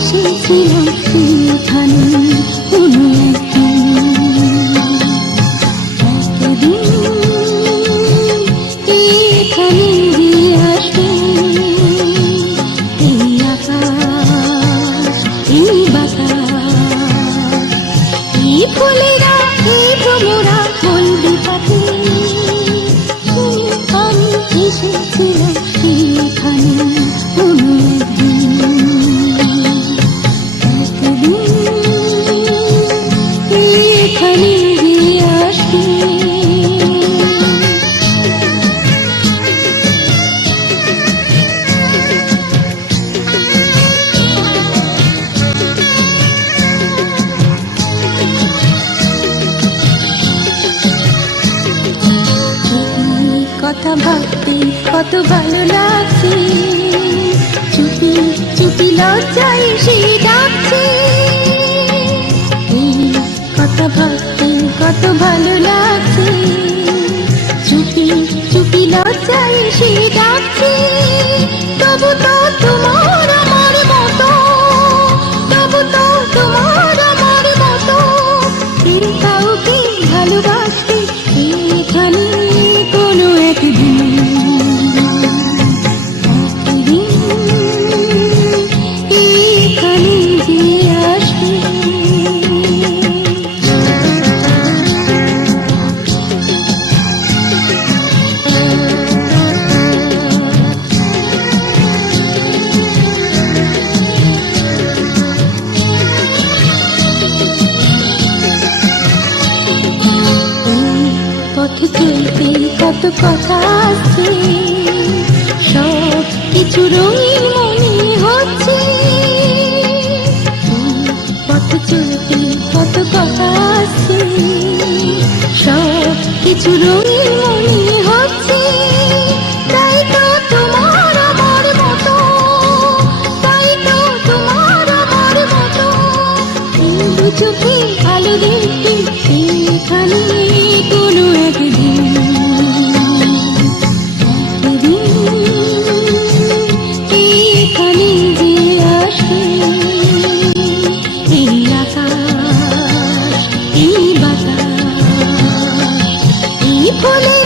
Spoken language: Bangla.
এসেছিলাম এখানে কোনো একদিন এখানে দিয়ে আসবে এই আকাশ এই বাতাস এই ফুলেরা এই ভ্রমরা বলবে পাতে আমি এসেছিলাম এখানে কোনো এখানে দিয়ে আসবে। কথা ভাবতে কত ভালো লাগছে, চুপি চুপি লজ্জায় সে ডাকছে। কথা ভাবতে কত ভালো লাগছে, চুপি চুপি লজ্জায় সে ডাকছে। তবু তো তোমার আমার মতো, তবু তো তোমার আমার মতো কাউকে ভালোবাসতে এখানে কোনো একদিন এখানে দিয়ে আসবে। পথে চলতে কত কথা আছে, সব কিছু রঙিন মনে হচ্ছে। পথে চলতে কত কথা আছে, সব কিছু রঙিন মনে হচ্ছে। তাই তো তোমার আমার মতো, তাই তো তোমার আমার মতো দু চোখে আলো দেখতে এখানে কোনো একদিন এখানে দিয়ে আসবে এই আকাশ এই বাতাস এই ফুলে